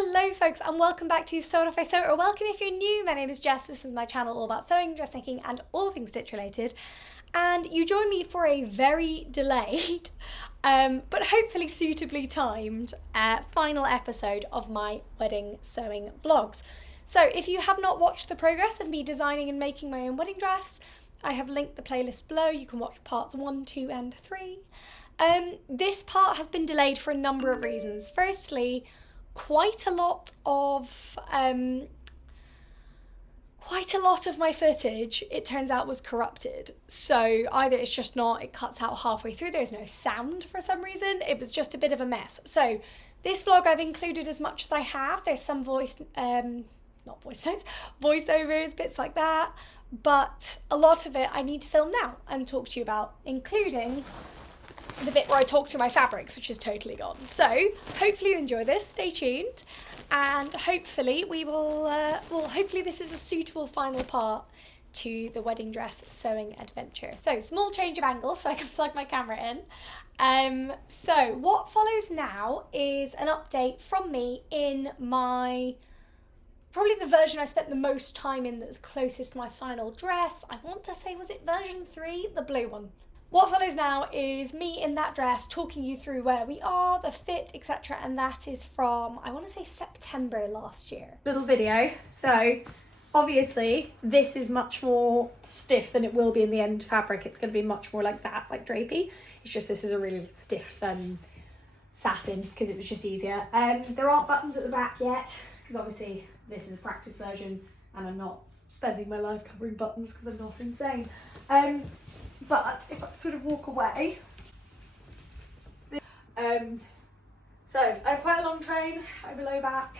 Hello folks and welcome back to Sew If I Sew, or welcome if you're new. My name is Jess, this is my channel all about sewing, dressmaking and all things stitch related. And you join me for a very delayed, but hopefully suitably timed final episode of my wedding sewing vlogs. So if you have not watched the progress of me designing and making my own wedding dress, I have linked the playlist below. You can watch parts 1, 2 and 3. This part has been delayed for a number of reasons. Firstly, quite a lot of my footage, it turns out, was corrupted. So either it's just not, it cuts out halfway through, there's no sound for some reason, it was just a bit of a mess. So this vlog I've included as much as I have. There's some voiceovers, bits like that, but a lot of it I need to film now and talk to you about, including the bit where I talk through my fabrics, which is totally gone. So hopefully you enjoy this, stay tuned, and hopefully we will, hopefully this is a suitable final part to the wedding dress sewing adventure. So small change of angle so I can plug my camera in. So what follows now is an update from me in my, probably the version I spent the most time in that was closest to my final dress. I want to say, was it version 3? The blue one. What follows now is me in that dress talking you through where we are, the fit, etc. And that is from, I want to say, September last year. Little video. So obviously this is much more stiff than it will be in the end fabric. It's going to be much more like that, like drapey. It's just this is a really stiff satin because it was just easier. There aren't buttons at the back yet because obviously this is a practice version and I'm not spending my life covering buttons because I'm not insane. But if I sort of walk away, so I have quite a long train over low back,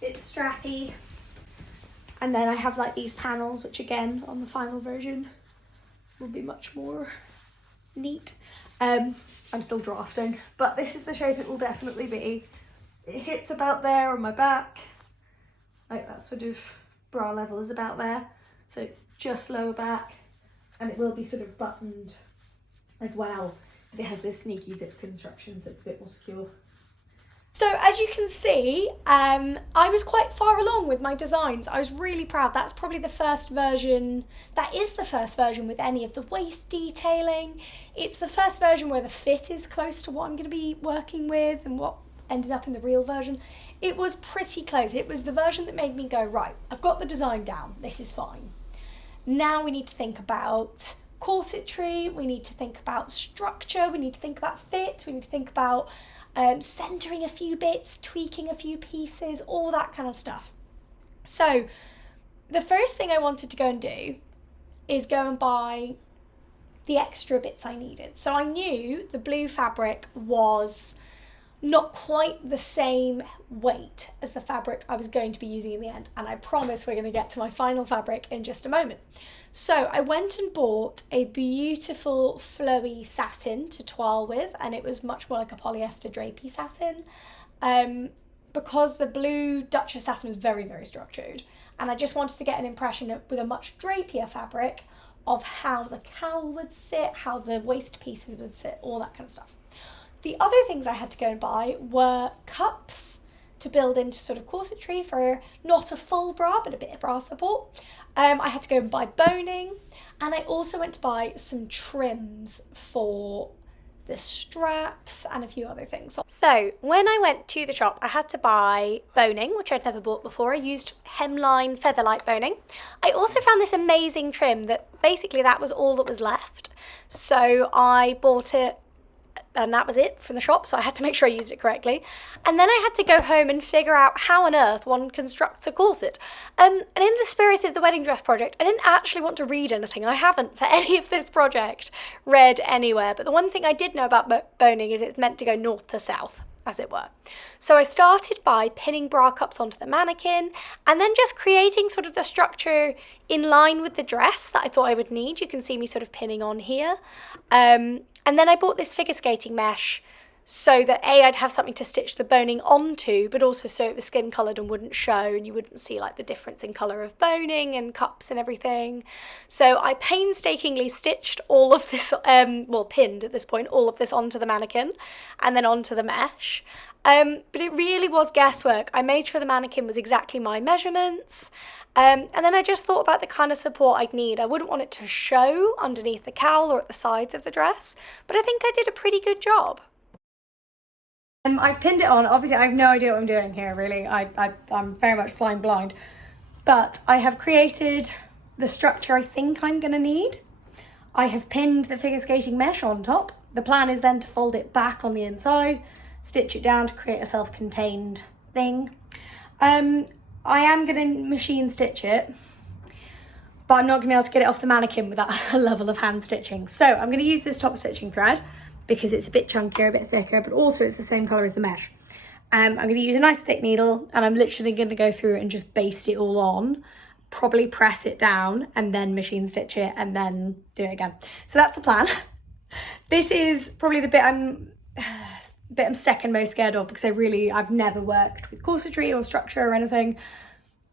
it's strappy, and then I have like these panels, which again on the final version will be much more neat. I'm still drafting, but this is the shape it will definitely be. It hits about there on my back, like that sort of bra level is about there, so just lower back. And it will be sort of buttoned as well. It has this sneaky zip construction, so it's a bit more secure. So as you can see, I was quite far along with my designs. I was really proud. That's probably the first version. That is the first version with any of the waist detailing. It's the first version where the fit is close to what I'm going to be working with and what ended up in the real version. It was pretty close. It was the version that made me go, right, I've got the design down. This is fine. Now we need to think about corsetry, we need to think about structure, we need to think about fit, we need to think about centering a few bits, tweaking a few pieces, all that kind of stuff. So the first thing I wanted to go and do is go and buy the extra bits I needed. So I knew the blue fabric was not quite the same weight as the fabric I was going to be using in the end, and I promise we're going to get to my final fabric in just a moment. So I went and bought a beautiful flowy satin to toile with, and it was much more like a polyester drapey satin, because the blue Duchess satin was very, very structured, and I just wanted to get an impression with a much drapier fabric of how the cowl would sit, how the waist pieces would sit, all that kind of stuff. The other things I had to go and buy were cups to build into sort of corsetry for not a full bra, but a bit of bra support. I had to go and buy boning, and I also went to buy some trims for the straps and a few other things. So when I went to the shop, I had to buy boning, which I'd never bought before. I used hemline featherlight boning. I also found this amazing trim that basically that was all that was left. So I bought it, and that was it from the shop, so I had to make sure I used it correctly. And then I had to go home and figure out how on earth one constructs a corset. And in the spirit of the wedding dress project, I didn't actually want to read anything. I haven't, for any of this project, read anywhere. But the one thing I did know about boning is it's meant to go north to south, as it were. So I started by pinning bra cups onto the mannequin and then just creating sort of the structure in line with the dress that I thought I would need. You can see me sort of pinning on here. And then I bought this figure skating mesh so that I'd have something to stitch the boning onto, but also so it was skin coloured and wouldn't show and you wouldn't see like the difference in colour of boning and cups and everything. So I painstakingly stitched all of this, pinned at this point, all of this onto the mannequin and then onto the mesh. But it really was guesswork. I made sure the mannequin was exactly my measurements. And then I just thought about the kind of support I'd need. I wouldn't want it to show underneath the cowl or at the sides of the dress, but I think I did a pretty good job. I've pinned it on. Obviously, I have no idea what I'm doing here, really. I'm very much flying blind. But I have created the structure I think I'm going to need. I have pinned the figure skating mesh on top. The plan is then to fold it back on the inside, stitch it down to create a self-contained thing. I am going to machine stitch it, but I'm not going to be able to get it off the mannequin without a level of hand stitching. So I'm going to use this top stitching thread because it's a bit chunkier, a bit thicker, but also it's the same colour as the mesh. I'm going to use a nice thick needle, and I'm literally going to go through and just baste it all on, probably press it down and then machine stitch it and then do it again. So that's the plan. This is probably the bit I'm second most scared of, because I've never worked with corsetry or structure or anything,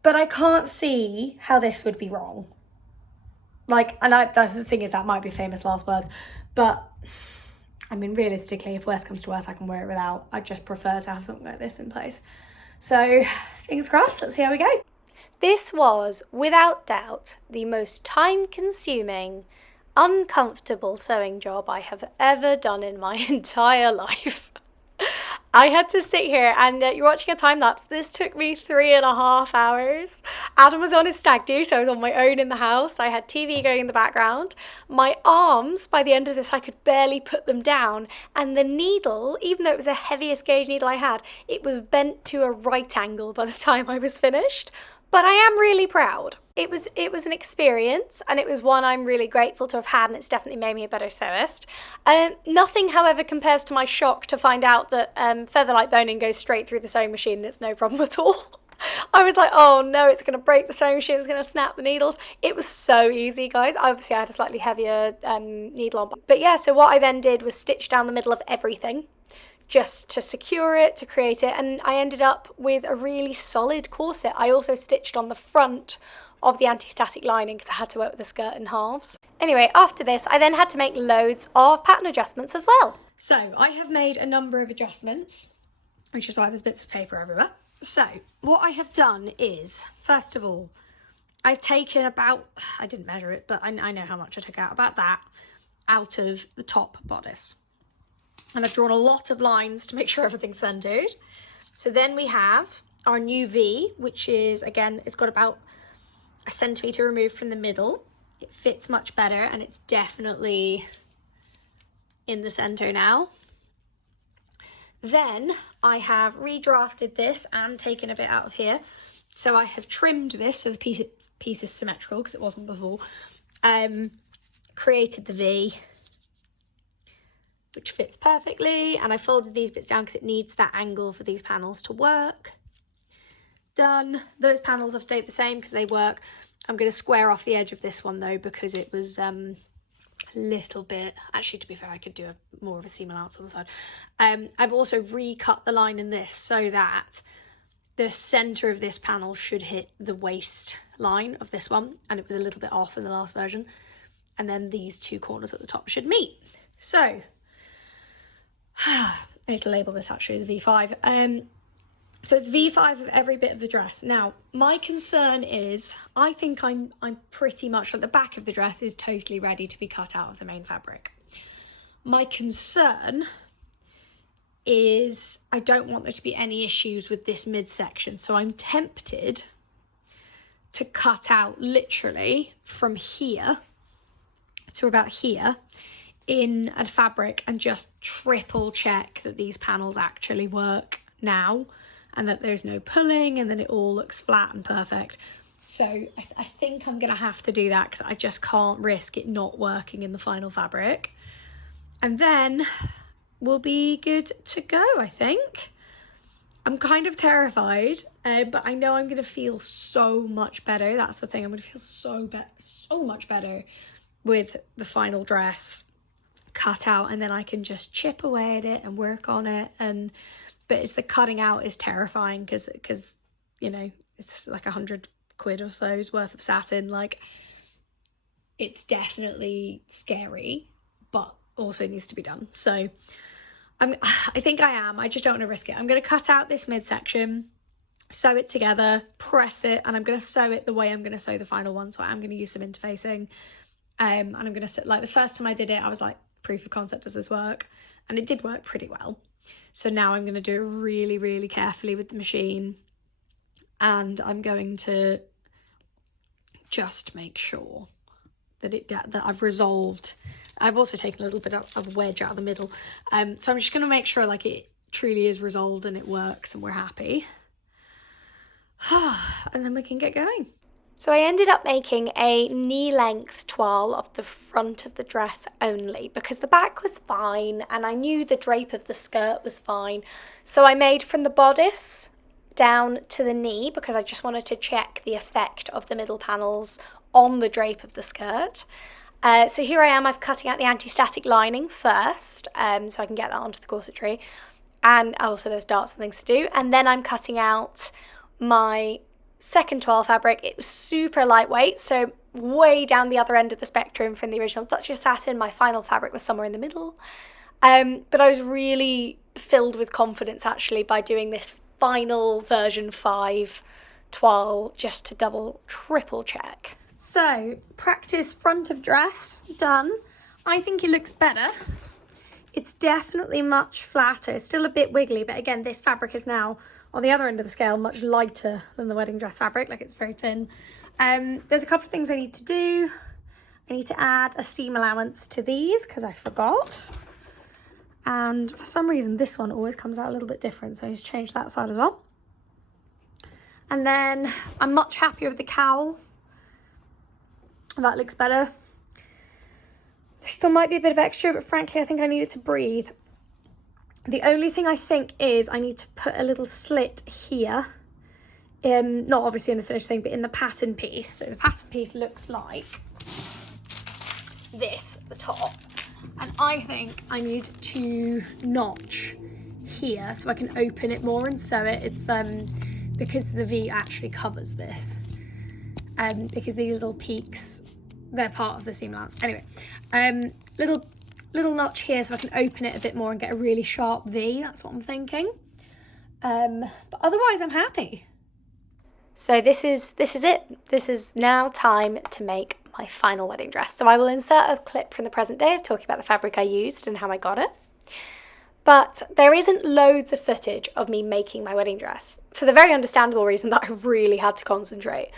but I can't see how this would be wrong. The thing is, that might be famous last words, but I mean, realistically, if worse comes to worse, I can wear it without. I just prefer to have something like this in place. So fingers crossed, let's see how we go. This was, without doubt, the most time-consuming, uncomfortable sewing job I have ever done in my entire life. I had to sit here, and you're watching a time lapse. This took me 3.5 hours. Adam was on his stag do, so I was on my own in the house. I had TV going in the background. My arms, by the end of this, I could barely put them down. And the needle, even though it was the heaviest gauge needle I had, it was bent to a right angle by the time I was finished. But I am really proud. It was an experience, and it was one I'm really grateful to have had, and it's definitely made me a better sewist. Nothing, however, compares to my shock to find out that featherlight boning goes straight through the sewing machine and it's no problem at all. I was like, oh no, it's going to break the sewing machine, it's going to snap the needles. It was so easy, guys. Obviously, I had a slightly heavier needle on. But yeah, so what I then did was stitch down the middle of everything, just to secure it, to create it, and I ended up with a really solid corset. I also stitched on the front of the anti-static lining because I had to work with the skirt in halves. Anyway, after this, I then had to make loads of pattern adjustments as well. So I have made a number of adjustments, which is why there's bits of paper everywhere. So what I have done is, first of all, I've taken about, I didn't measure it, but I know how much I took out, about that, out of the top bodice. And I've drawn a lot of lines to make sure everything's centered. So then we have our new V, which is, again, it's got about 1 centimetre removed from the middle. It fits much better, and it's definitely in the center now. Then I have redrafted this and taken a bit out of here. So I have trimmed this so the piece is symmetrical, because it wasn't before. Created the V, which fits perfectly, and I folded these bits down because it needs that angle for these panels to work. Done. Those panels have stayed the same because they work. I'm going to square off the edge of this one though, because it was a little bit, actually, to be fair, I could do more of a seam allowance on the side. I've also recut the line in this so that the center of this panel should hit the waist line of this one, and it was a little bit off in the last version, and then these two corners at the top should meet. So I need to label this actually the V5. So it's V5 of every bit of the dress. Now, my concern is, I think I'm pretty much at the back of the dress is totally ready to be cut out of the main fabric. My concern is I don't want there to be any issues with this midsection. So I'm tempted to cut out literally from here to about here in a fabric and just triple check that these panels actually work now, and that there's no pulling, and then it all looks flat and perfect. So I think I'm gonna have to do that, because I just can't risk it not working in the final fabric. And then we'll be good to go, I think. I'm kind of terrified, but I know I'm gonna feel so much better. That's the thing, I'm gonna feel so much better with the final dress cut out, and then I can just chip away at it and work on it. But it's the cutting out is terrifying, because you know, it's like 100 quid or so's worth of satin. Like, it's definitely scary, but also needs to be done. So I think I am. I just don't want to risk it. I'm going to cut out this midsection, sew it together, press it, and I'm going to sew it the way I'm going to sew the final one. So I'm going to use some interfacing. And I'm going to, like, the first time I did it, I was like, proof of concept, does this work? And it did work pretty well. So now I'm going to do it really, really carefully with the machine. And I'm going to just make sure that that I've resolved. I've also taken a little bit of a wedge out of the middle. So I'm just going to make sure like it truly is resolved and it works and we're happy. And then we can get going. So I ended up making a knee-length toile of the front of the dress only because the back was fine and I knew the drape of the skirt was fine. So I made from the bodice down to the knee because I just wanted to check the effect of the middle panels on the drape of the skirt. So here I am, I'm cutting out the anti-static lining first, so I can get that onto the corsetry. And also there's darts and things to do. And then I'm cutting out my second toile fabric. It was super lightweight, so way down the other end of the spectrum from the original Duchess satin. My final fabric was somewhere in the middle. But I was really filled with confidence actually by doing this final version 5 toile just to double, triple check. So, practice front of dress, done. I think it looks better. It's definitely much flatter. It's still a bit wiggly, but again, this fabric is now, on the other end of the scale, much lighter than the wedding dress fabric, like it's very thin. There's a couple of things I need to do. I need to add a seam allowance to these, because I forgot. And for some reason, this one always comes out a little bit different, so I need to change that side as well. And then I'm much happier with the cowl. That looks better. There still might be a bit of extra, but frankly, I think I need it to breathe. The only thing I think is I need to put a little slit here. Not obviously in the finished thing, but in the pattern piece. So the pattern piece looks like this at the top. And I think I need to notch here so I can open it more and sew it. It's because the V actually covers this. Because these little peaks, they're part of the seam allowance. Anyway, little notch here so I can open it a bit more and get a really sharp V. That's what I'm thinking. But otherwise, I'm happy. So this is it. This is now time to make my final wedding dress. So I will insert a clip from the present day of talking about the fabric I used and how I got it. But there isn't loads of footage of me making my wedding dress for the very understandable reason that I really had to concentrate.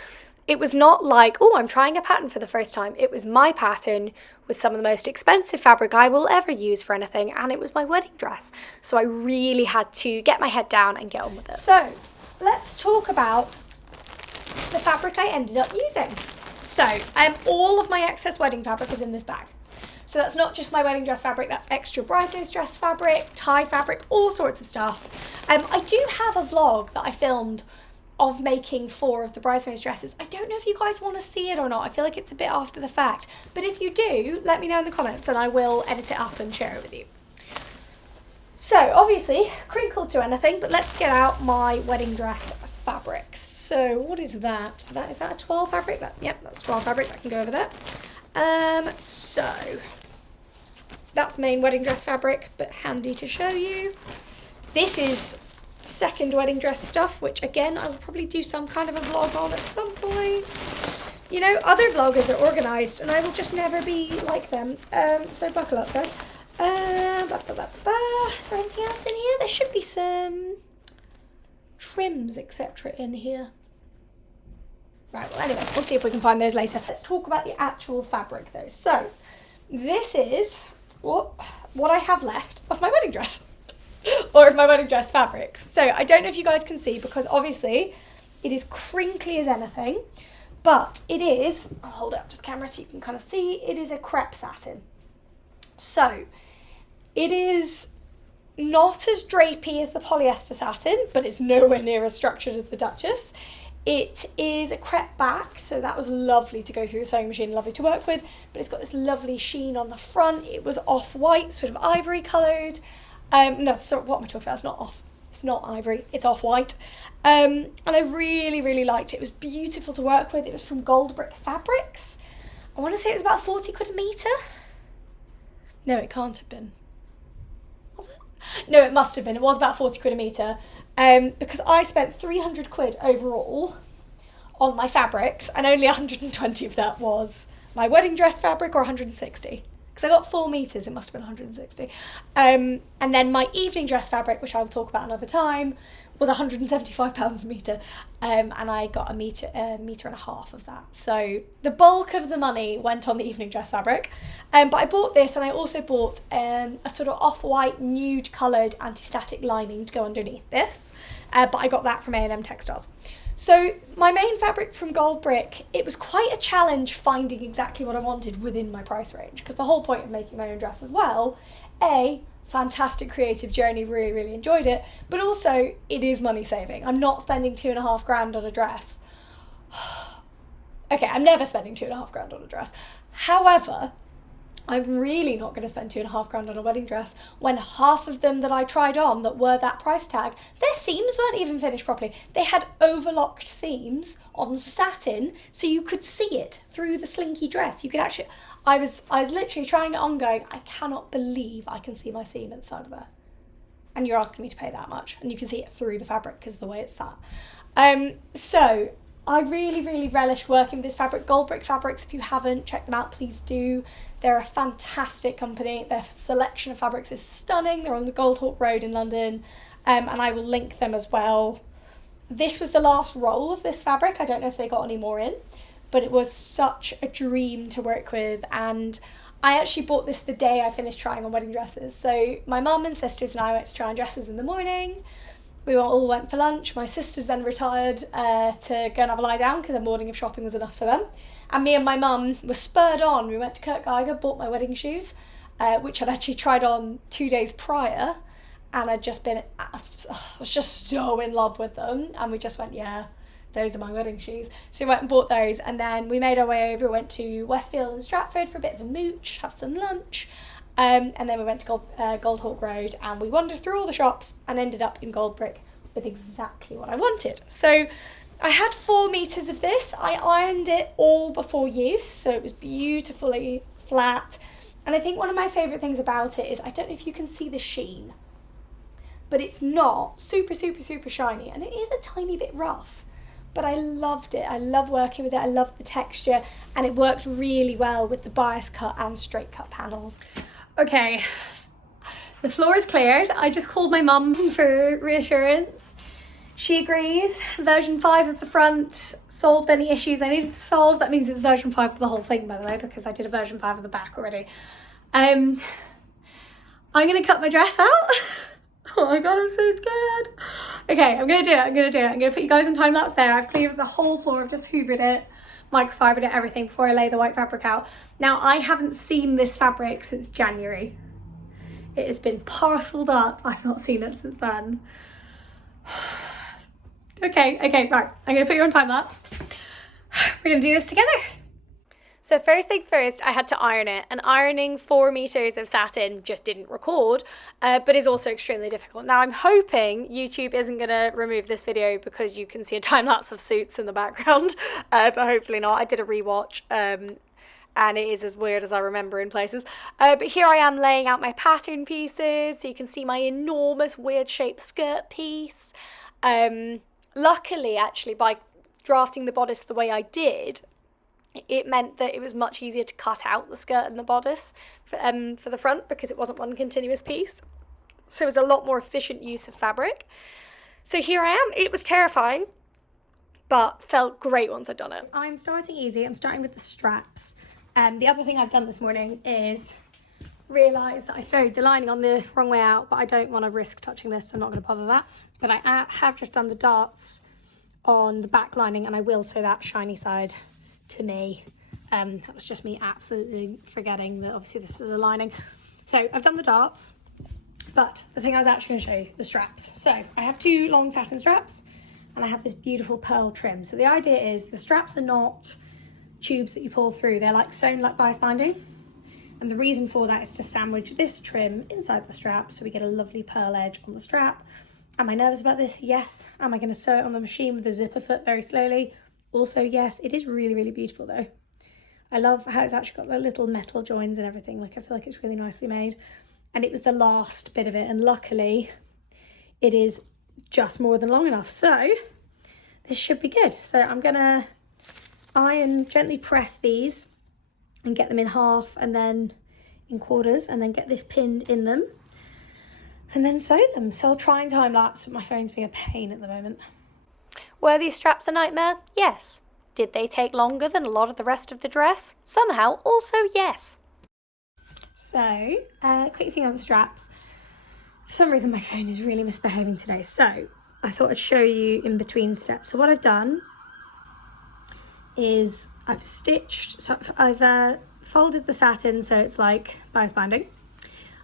It was not like, oh, I'm trying a pattern for the first time. It was my pattern with some of the most expensive fabric I will ever use for anything, and it was my wedding dress. So I really had to get my head down and get on with it. So let's talk about the fabric I ended up using. So all of my excess wedding fabric is in this bag. So that's not just my wedding dress fabric, that's extra bridesmaid's dress fabric, tie fabric, all sorts of stuff. I do have a vlog that I filmed of making 4 of the bridesmaids dresses. I don't know if you guys want to see it or not. I feel like it's a bit after the fact. But if you do, let me know in the comments and I will edit it up and share it with you. So obviously, crinkled to anything, but let's get out my wedding dress fabrics. So what is that? Is that a 12 fabric? Yep, that's 12 fabric. That can go over there. So that's main wedding dress fabric, but handy to show you. This is second wedding dress stuff, which again I will probably do some kind of a vlog on at some point. You know, other vloggers are organised and I will just never be like them. So buckle up, guys. Is there anything else in here? There should be some trims, etc. in here. Right, well anyway, we'll see if we can find those later. Let's talk about the actual fabric though. So this is what I have left of my wedding dress. Or of my wedding dress fabrics. So I don't know if you guys can see because obviously it is crinkly as anything, but it is, I'll hold it up to the camera so you can kind of see, it is a crepe satin. So it is not as drapey as the polyester satin, but it's nowhere near as structured as the Duchess. It is a crepe back, so that was lovely to go through the sewing machine, lovely to work with, but it's got this lovely sheen on the front. It was off-white, sort of ivory coloured. No, sorry, what am I talking about? It's not off. It's not ivory. It's off-white. And I really, really liked it. It was beautiful to work with. It was from Gold Brick Fabrics. I want to say it was about 40 quid a metre. No, it can't have been. Was it? No, it must have been. It was about 40 quid a metre. Because I spent 300 quid overall on my fabrics, and only 120 of that was my wedding dress fabric, or 160. Because I got 4 metres, it must have been 160. And then my evening dress fabric, which I will talk about another time, was £175 a metre. And I got a metre and a half of that. So the bulk of the money went on the evening dress fabric. But I bought this, and I also bought a sort of off-white, nude coloured anti-static lining to go underneath this. But I got that from A&M Textiles. So my main fabric from Gold Brick, it was quite a challenge finding exactly what I wanted within my price range, because the whole point of making my own dress as well, fantastic creative journey, really, really enjoyed it, but also it is money saving. I'm not spending £2,500 on a dress. Okay, I'm never spending £2,500 on a dress. However, I'm really not going to spend £2,500 on a wedding dress when half of them that I tried on that were that price tag, their seams weren't even finished properly. They had overlocked seams on satin, so you could see it through the slinky dress. You could actually, I was literally trying it on going, I cannot believe I can see my seam at the side of there. And you're asking me to pay that much, and you can see it through the fabric because of the way it's sat. So I really, really relished working with this fabric. Gold Brick Fabrics, if you haven't, check them out, please do. They're a fantastic company. Their selection of fabrics is stunning. They're on the Goldhawk Road in London, and I will link them as well. This was the last roll of this fabric. I don't know if they got any more in, but it was such a dream to work with, and I actually bought this the day I finished trying on wedding dresses. So my mum and sisters and I went to try on dresses in the morning. We all went for lunch. My sisters then retired to go and have a lie down because a morning of shopping was enough for them. And me and my mum were spurred on. We went to Kurt Geiger, bought my wedding shoes, which I'd actually tried on 2 days prior. And I was just so in love with them. And we just went, yeah, those are my wedding shoes. So we went and bought those. And then we made our way over, went to Westfield and Stratford for a bit of a mooch, have some lunch. And then we went to Goldhawk Road, and we wandered through all the shops and ended up in Gold Brick with exactly what I wanted. So I had 4 meters of this. I ironed it all before use, so it was beautifully flat. And I think one of my favourite things about it is, I don't know if you can see the sheen, but it's not super, super, super shiny, and it is a tiny bit rough. But I loved it. I love working with it. I love the texture, and it worked really well with the bias cut and straight cut panels. Okay, the floor is cleared. I just called my mum for reassurance. She agrees. Version 5 of the front solved any issues I needed to solve. That means it's version 5 of the whole thing, by the way, because I did a version 5 of the back already. I'm gonna cut my dress out. Oh my god, I'm so scared. Okay, I'm gonna do it. I'm gonna put you guys in time lapse there. I've cleared the whole floor. I've just hoovered it, microfibered it, everything before I lay the white fabric out. Now, I haven't seen this fabric since January. It has been parcelled up. I've not seen it since then. Okay, right. I'm gonna put you on time lapse. We're gonna do this together. So first things first, I had to iron it, and ironing 4 meters of satin just didn't record, but is also extremely difficult. Now I'm hoping YouTube isn't going to remove this video because you can see a time lapse of suits in the background, but hopefully not. I did a rewatch, and it is as weird as I remember in places. But here I am laying out my pattern pieces, so you can see my enormous weird shaped skirt piece. Luckily, actually, by drafting the bodice the way I did, it meant that it was much easier to cut out the skirt and the bodice for the front, because it wasn't one continuous piece. So it was a lot more efficient use of fabric. So here I am. It was terrifying, but felt great once I'd done it. I'm starting easy. I'm starting with the straps. The other thing I've done this morning is realise that I sewed the lining on the wrong way out, but I don't want to risk touching this, so I'm not going to bother that. But I have just done the darts on the back lining, and I will sew that shiny side to me. That was just me absolutely forgetting that obviously this is a lining. So I've done the darts, but the thing I was actually going to show you, the straps. So I have 2 long satin straps, and I have this beautiful pearl trim. So the idea is the straps are not tubes that you pull through, they're like sewn like bias binding, and the reason for that is to sandwich this trim inside the strap so we get a lovely pearl edge on the strap. Am I nervous about this? Yes. Am I going to sew it on the machine with a zipper foot very slowly? Also, yes. It is really, really beautiful though. I love how it's actually got the little metal joins and everything. Like, I feel like it's really nicely made. and it was the last bit of it, and luckily it is just more than long enough, so this should be good. So I'm gonna iron, gently press these and get them in half and then in quarters, and then get this pinned in them and then sew them. So I'll try and time lapse, but my phone's being a pain at the moment. Were these straps a nightmare? Yes. Did they take longer than a lot of the rest of the dress? Somehow also yes. So, quick thing on the straps. For some reason my phone is really misbehaving today, so I thought I'd show you in between steps. So what I've done is I've stitched, so I've folded the satin so it's like bias binding.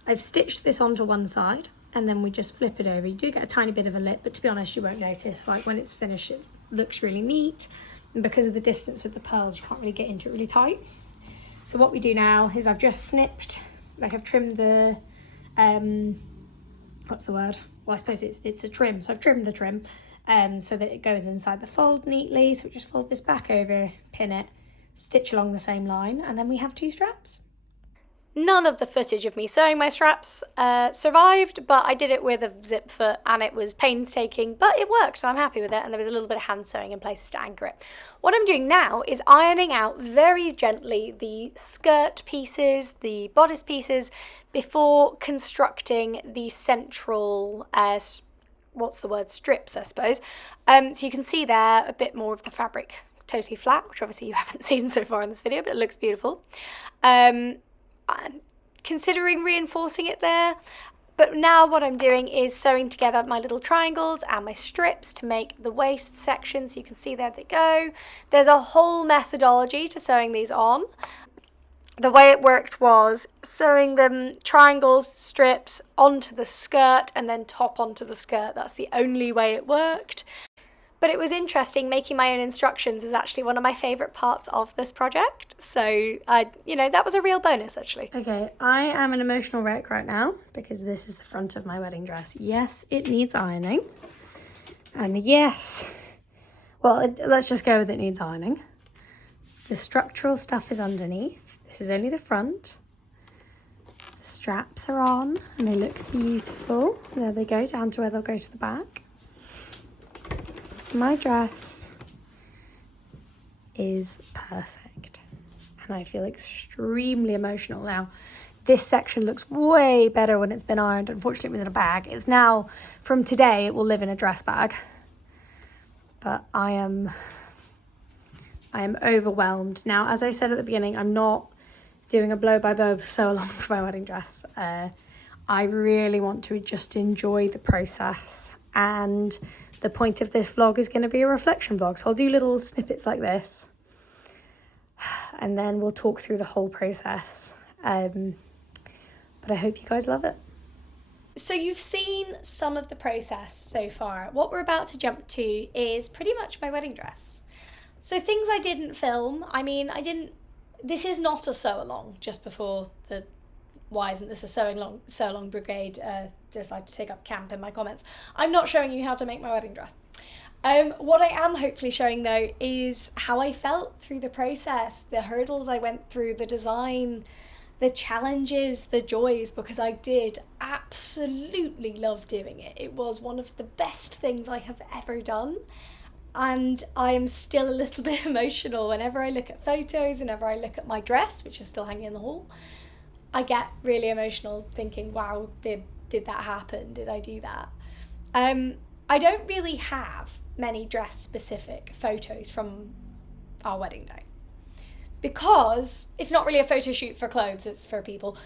I've stitched this onto one side and then we just flip it over. You do get a tiny bit of a lip, but to be honest you won't notice. Like when it's finished it looks really neat, and because of the distance with the pearls you can't really get into it really tight. So what we do now is I've just snipped, like I've trimmed the what's the word? Well, I suppose it's a trim. So I've trimmed the trim so that it goes inside the fold neatly. So we just fold this back over, pin it, stitch along the same line, and then we have 2 straps. None of the footage of me sewing my straps survived, but I did it with a zip foot and it was painstaking, but it worked, so I'm happy with it, and there was a little bit of hand sewing in places to anchor it. What I'm doing now is ironing out very gently the skirt pieces, the bodice pieces, before constructing the central, strips, I suppose. So you can see there a bit more of the fabric totally flat, which obviously you haven't seen so far in this video, but it looks beautiful. I'm considering reinforcing it there, but now what I'm doing is sewing together my little triangles and my strips to make the waist section, so you can see there they go. There's a whole methodology to sewing these on. The way it worked was sewing them triangles, strips, onto the skirt and then top onto the skirt. That's the only way it worked. But it was interesting, making my own instructions was actually one of my favourite parts of this project. So, that was a real bonus, actually. Okay, I am an emotional wreck right now because this is the front of my wedding dress. Yes, it needs ironing. And yes, well, let's just go with it needs ironing. The structural stuff is underneath. This is only the front. The straps are on and they look beautiful. There they go, down to where they'll go to the back. My dress is perfect and I feel extremely emotional now. This section looks way better when it's been ironed. Unfortunately, it was in a bag. It's now, from today, it will live in a dress bag. But I am overwhelmed. Now, as I said at the beginning, I'm not doing a blow-by-blow sew along for my wedding dress. I really want to just enjoy the process, and the point of this vlog is going to be a reflection vlog. So I'll do little snippets like this and then we'll talk through the whole process. But I hope you guys love it. So you've seen some of the process so far. What we're about to jump to is pretty much my wedding dress. So things I didn't film. This is not a sew along, just before the why isn't this a sew along brigade decide to take up camp in my comments. I'm not showing you how to make my wedding dress. What I am hopefully showing though is how I felt through the process, the hurdles I went through, the design, the challenges, the joys, because I did absolutely love doing it. It was one of the best things I have ever done. And I am still a little bit emotional whenever I look at photos, whenever I look at my dress, which is still hanging in the hall. I get really emotional thinking, wow, did that happen? Did I do that? I don't really have many dress specific photos from our wedding day because it's not really a photo shoot for clothes, it's for people.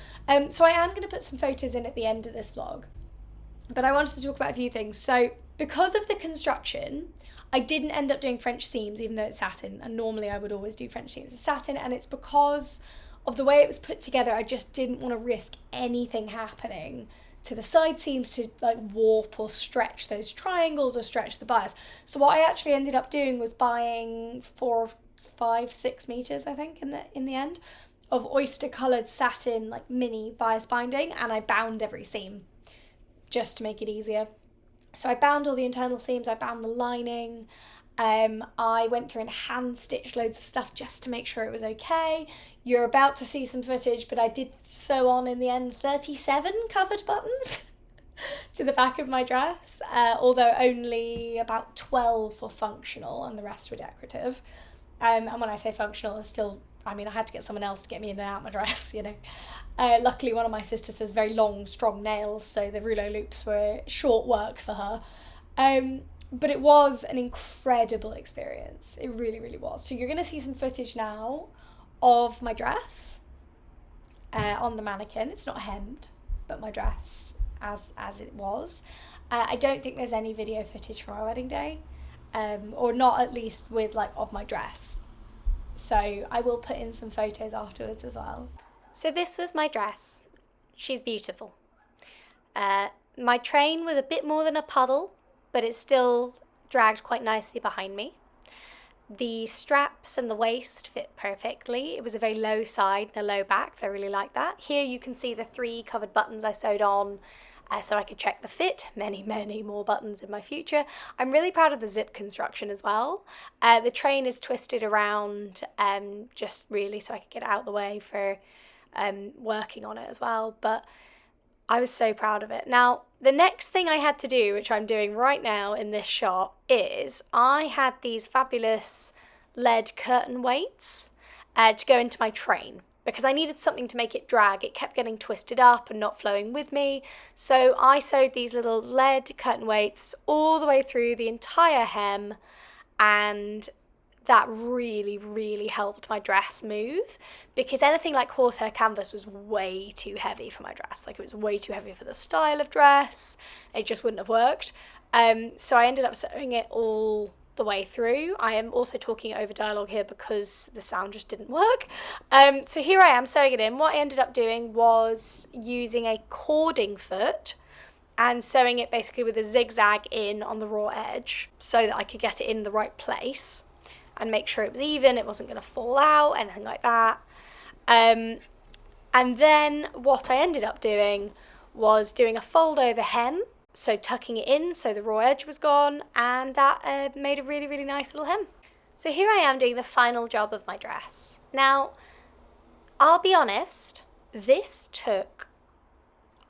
So I am going to put some photos in at the end of this vlog, but I wanted to talk about a few things. So because of the construction, I didn't end up doing French seams, even though it's satin, and normally I would always do French seams as satin, and it's because of the way it was put together. I just didn't want to risk anything happening to the side seams to like warp or stretch those triangles or stretch the bias. So what I actually ended up doing was buying 4, 5, 6 meters, I think, in the end, of oyster coloured satin like mini bias binding, and I bound every seam just to make it easier. So I bound all the internal seams, I bound the lining, I went through and hand stitched loads of stuff just to make sure it was okay. You're about to see some footage, but I did sew on in the end 37 covered buttons to the back of my dress, although only about 12 were functional and the rest were decorative. And when I say functional, it's still, I mean, I had to get someone else to get me in and out my dress, you know. Luckily, one of my sisters has very long, strong nails, so the rouleau loops were short work for her. But it was an incredible experience. It really, really was. So you're going to see some footage now of my dress on the mannequin. It's not hemmed, but my dress as it was. I don't think there's any video footage from our wedding day, or not at least with like of my dress. So I will put in some photos afterwards as well. So this was my dress. She's beautiful. My train was a bit more than a puddle, but it still dragged quite nicely behind me. The straps and the waist fit perfectly. It was a very low side and a low back, but I really like that. Here you can see the 3 covered buttons I sewed on so I could check the fit. Many, many more buttons in my future. I'm really proud of the zip construction as well. The train is twisted around just really so I could get it out of the way for working on it as well, but I was so proud of it. Now, the next thing I had to do, which I'm doing right now in this shot, is I had these fabulous lead curtain weights to go into my train because I needed something to make it drag. It kept getting twisted up and not flowing with me. So I sewed these little lead curtain weights all the way through the entire hem, and that really, really helped my dress move, because anything like horsehair canvas was way too heavy for my dress. Like, it was way too heavy for the style of dress. It just wouldn't have worked. So I ended up sewing it all the way through. I am also talking over dialogue here because the sound just didn't work. So here I am sewing it in. What I ended up doing was using a cording foot and sewing it basically with a zigzag in on the raw edge so that I could get it in the right place and make sure it was even, it wasn't going to fall out, anything like that. And then what I ended up doing was doing a fold over hem, so tucking it in so the raw edge was gone, and that made a really, really nice little hem. So here I am doing the final job of my dress. Now, I'll be honest, this took,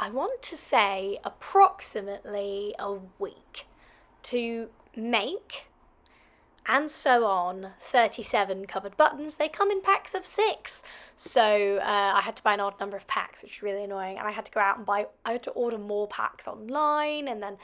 I want to say, approximately a week to make and sew on 37 covered buttons. They come in packs of 6, so I had to buy an odd number of packs, which is really annoying, and I had to go out and I had to order more packs online, and then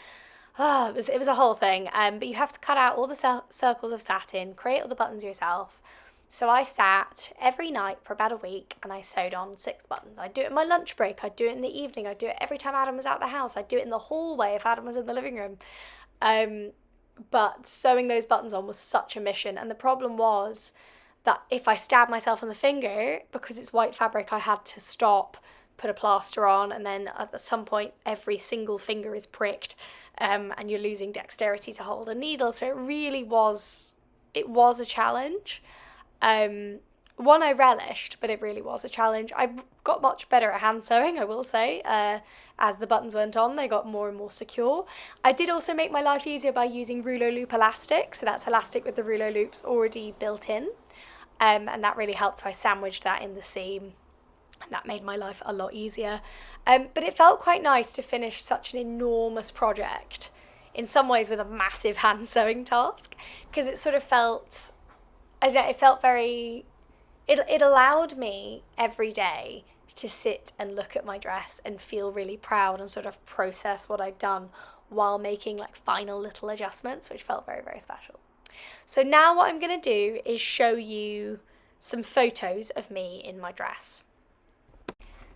it was a whole thing. But you have to cut out all the circles of satin, create all the buttons yourself. So I sat every night for about a week and I sewed on 6 buttons. I'd do it in my lunch break, I'd do it in the evening, I'd do it every time Adam was out the house, I'd do it in the hallway if Adam was in the living room. But sewing those buttons on was such a mission, and the problem was that if I stabbed myself in the finger, because it's white fabric, I had to stop, put a plaster on, and then at some point every single finger is pricked, and you're losing dexterity to hold a needle. So it really was, it was a challenge. One I relished, but it really was a challenge. I got much better at hand sewing, I will say. As the buttons went on, they got more and more secure. I did also make my life easier by using rouleau loop elastic. So that's elastic with the rouleau loops already built in. And that really helped. So I sandwiched that in the seam, and that made my life a lot easier. But it felt quite nice to finish such an enormous project, in some ways with a massive hand sewing task, because it sort of felt, I don't know, it felt very, it allowed me every day to sit and look at my dress and feel really proud and sort of process what I'd done while making like final little adjustments, which felt very, very special. So now what I'm going to do is show you some photos of me in my dress.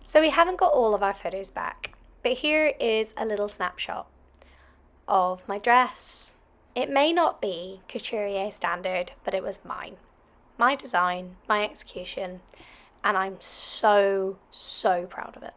So we haven't got all of our photos back, but here is a little snapshot of my dress. It may not be couturier standard, but it was mine. My design, my execution, and I'm so, so proud of it.